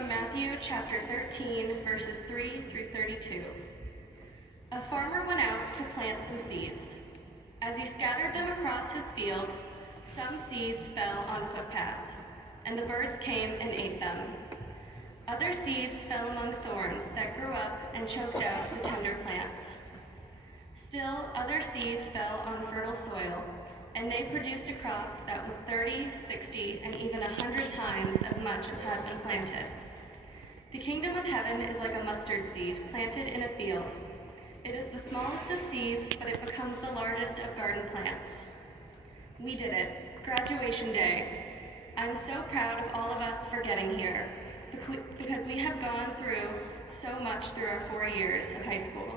from Matthew chapter 13, verses 3 through 32. A farmer went out to plant some seeds. As he scattered them across his field, some seeds fell on a footpath, and the birds came and ate them. Other seeds fell among thorns that grew up and choked out the tender plants. Still, other seeds fell on fertile soil, and they produced a crop that was 30, 60, and even 100 times as much as had been planted. The kingdom of heaven is like a mustard seed planted in a field. It is the smallest of seeds, but it becomes the largest of garden plants. We did it. Graduation day. I'm so proud of all of us for getting here, because we have gone through so much through our 4 years of high school.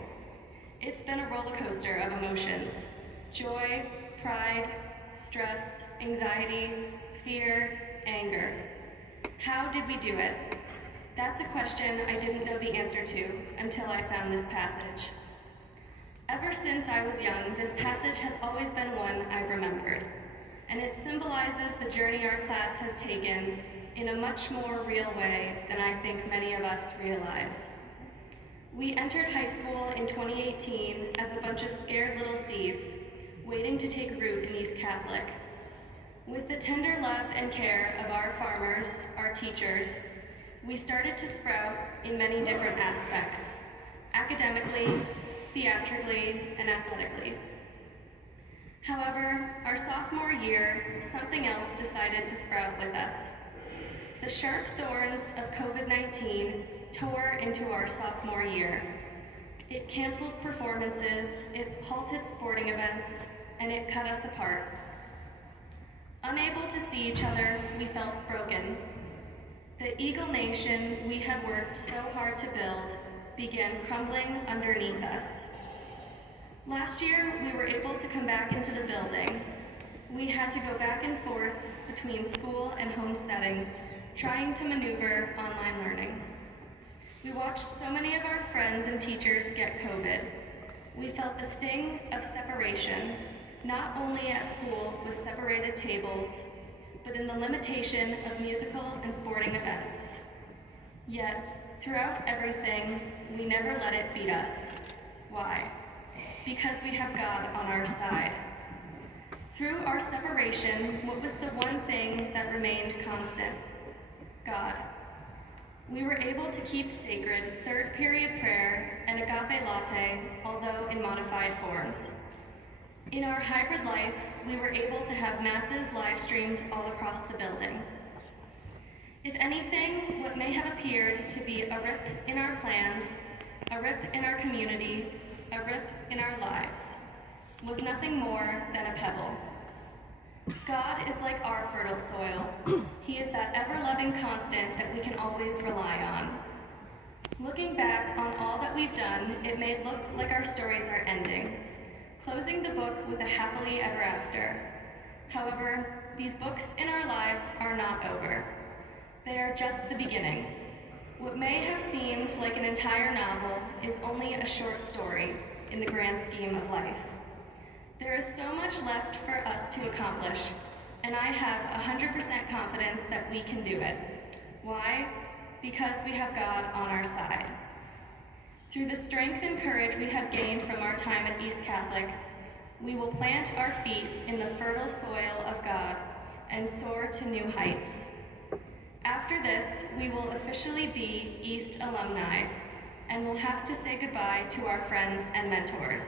It's been a roller coaster of emotions. Joy, pride, stress, anxiety, fear, anger. How did we do it? That's a question I didn't know the answer to until I found this passage. Ever since I was young, this passage has always been one I've remembered, and it symbolizes the journey our class has taken in a much more real way than I think many of us realize. We entered high school in 2018 as a bunch of scared little seeds, waiting to take root in East Catholic. With the tender love and care of our farmers, our teachers, we started to sprout in many different aspects, academically, theatrically, and athletically. However, our sophomore year, something else decided to sprout with us. The sharp thorns of COVID-19 tore into our sophomore year. It canceled performances, it halted sporting events, and it cut us apart. Unable to see each other, we felt broken. The Eagle Nation we had worked so hard to build began crumbling underneath us. Last year, we were able to come back into the building. We had to go back and forth between school and home settings, trying to maneuver online learning. We watched so many of our friends and teachers get COVID. We felt the sting of separation, not only at school with separated tables, but in the limitation of musical and sporting events. Yet, throughout everything, we never let it beat us. Why? Because we have God on our side. Through our separation, what was the one thing that remained constant? God. We were able to keep sacred third period prayer and agape latte, although in modified forms. In our hybrid life, we were able to have masses live streamed all across the building. If anything, what may have appeared to be a rip in our plans, a rip in our community, a rip in our lives, was nothing more than a pebble. God is like our fertile soil. He is that ever-loving constant that we can always rely on. Looking back on all that we've done, it may look like our stories are ending, closing the book with a happily ever after. However, these books in our lives are not over. They are just the beginning. What may have seemed like an entire novel is only a short story in the grand scheme of life. There is so much left for us to accomplish, and I have 100% confidence that we can do it. Why? Because we have God on our side. Through the strength and courage we have gained from our time at East Catholic, we will plant our feet in the fertile soil of God and soar to new heights. After this, we will officially be East alumni, and will have to say goodbye to our friends and mentors.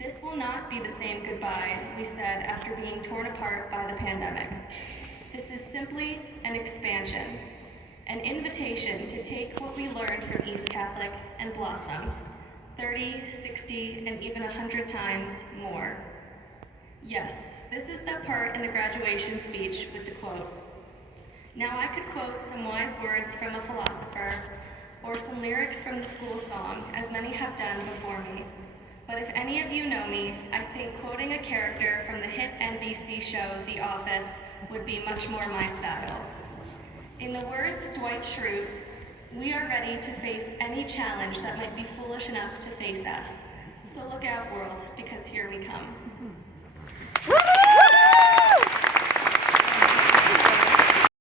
This will not be the same goodbye we said after being torn apart by the pandemic. This is simply an expansion, an invitation to take what we learned from East Catholic and blossom 30, 60, and even 100 times more. Yes, this is the part in the graduation speech with the quote. Now I could quote some wise words from a philosopher, or some lyrics from the school song, as many have done before me. But if any of you know me, I think quoting a character from the hit NBC show The Office would be much more my style. In the words of Dwight Schrute, we are ready to face any challenge that might be foolish enough to face us. So look out, world, because here we come.